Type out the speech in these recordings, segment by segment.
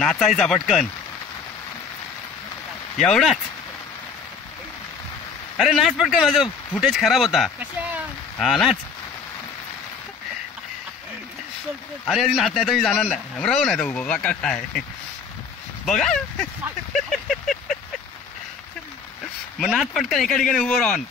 नाचायचा पटकन एवढाच. अरे नाच पटकन, माझं फुटेज खराब होता. हा नाच. अरे आधी नाच नाही तर मी जाणार नाही. राहू नाही तर उभं का काय बघा. मग नाच पटकन एका ठिकाणी उभं राहून.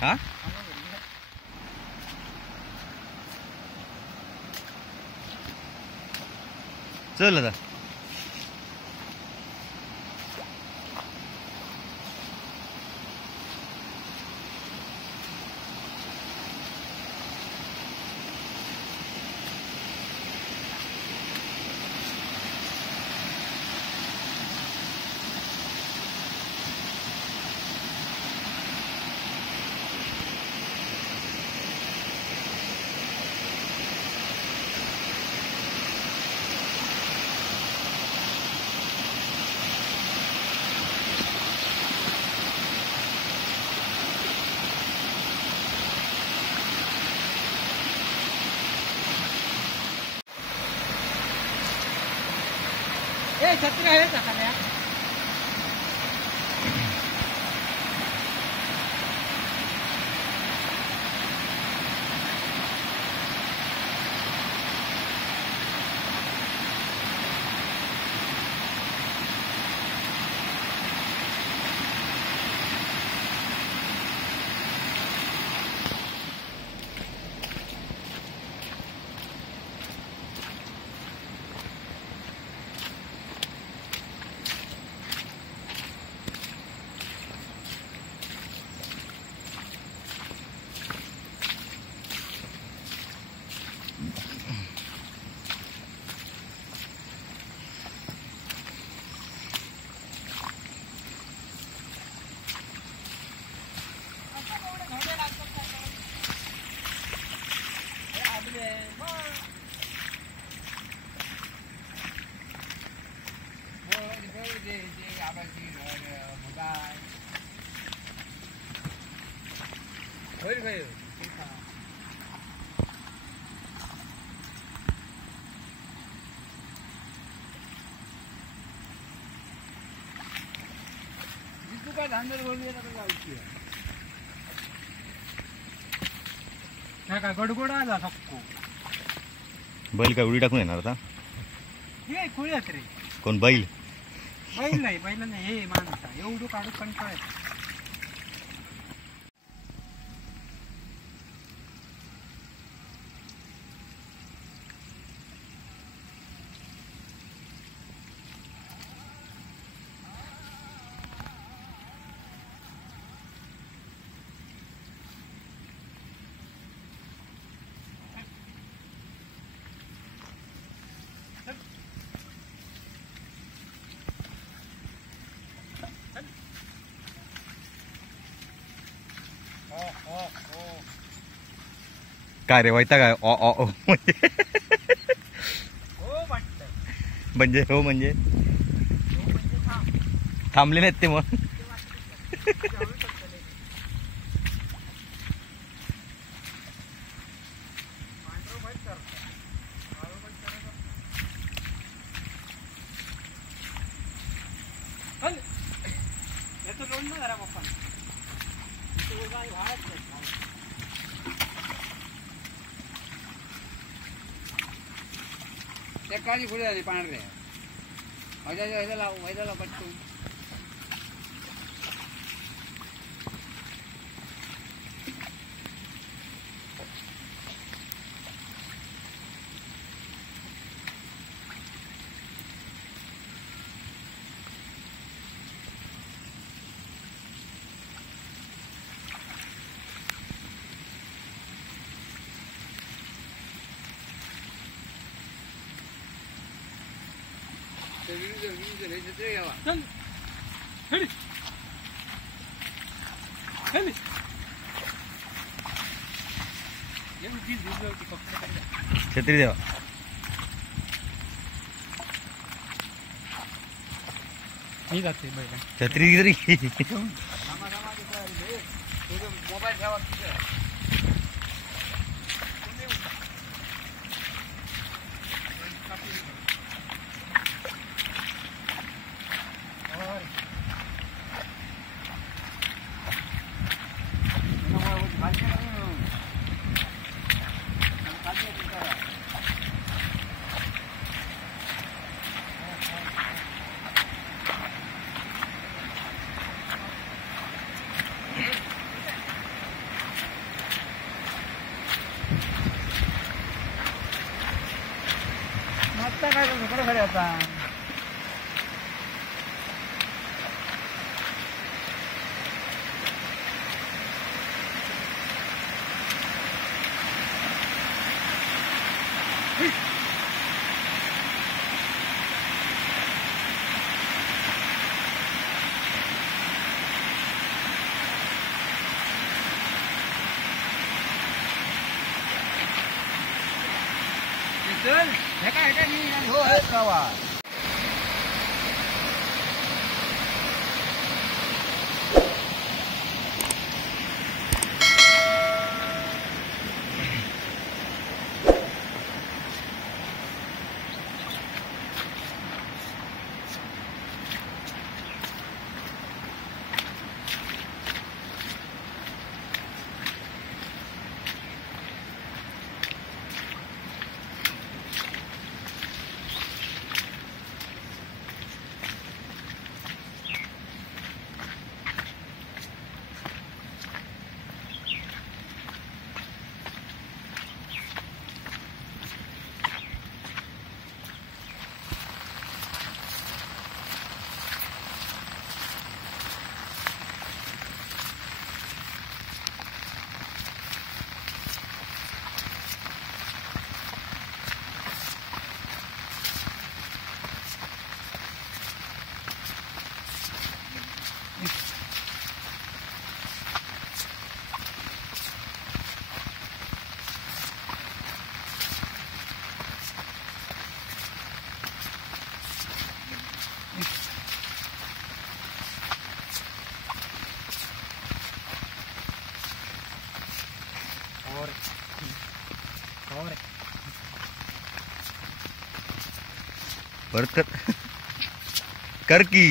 हा चल आता. छत्री आहे का खाल्या? गडगोडा आला सक्को. बैल काय उडी टाकून येणार आता? हे खुळ्यात रे. कोण बैल? बैल नाही, बैल नाही, हे माणसा एवढं काढू कंटाळा. काय रे वैता काय? म्हणजे हो म्हणजे थांबले नाहीत ते मग. काळी फुले झाली पांढरे वैद्याला पटकून छत्री देवा छत्री तरी मोबाईल ठेवा आता काय कडे खरे आता हे काय हो गावा परत कर की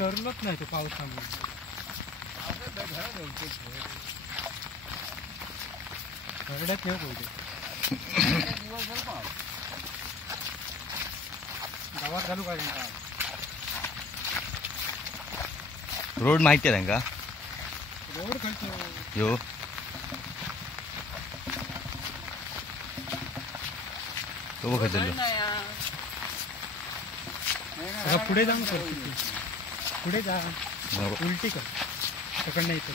सरलच नाही तो पावसामुळे घरड्यात ठेव पाहिजे गावात घालू पाहिजे रोड माहिती आहे का रोड खर्च यो तो बघ चाललो आता पुढे जाऊन कर पुढे जा उलटी कर पकडण्या येतो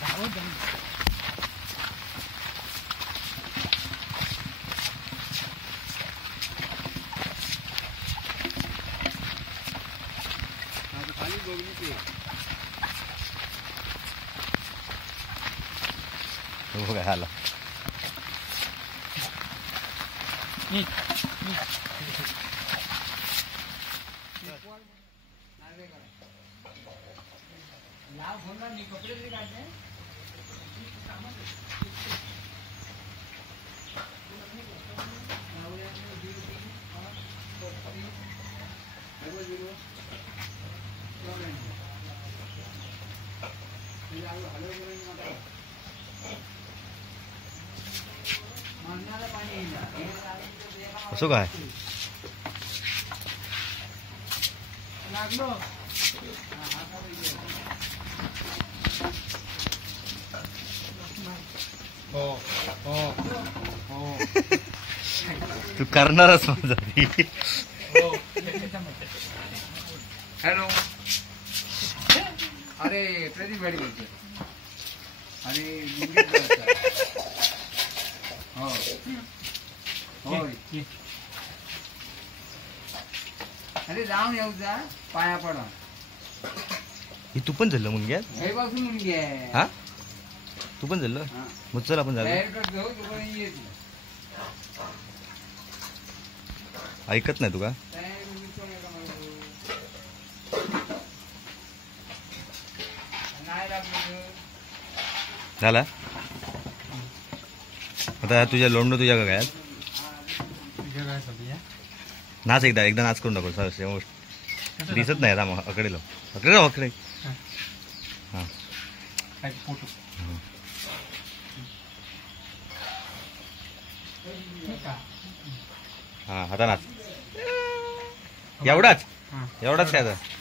धावत जाऊन खाली बघली तो बघ आला असो काय तू करणारच माझा हॅलो अरे प्रदीप गाडी बोलतोय अरे हो होय अरे जाऊन येऊ जा पाया पडा हे तू पण झालं मुलग्या हे बसून मुलगी हा तू पण झालं मग चल आपण जाऊ तयार करतो तोपर्यंत येत ऐकत नाही तू का नाही लागलं झाला आता तुझ्या लोंड तुझ्या का काय तुझ्या काय चालू नाच एकदा नाच करून टाकू दिसत नाही आता मग अकडे राहू अकडे हां काय फोटो हां आता नाच एवढाच काय आता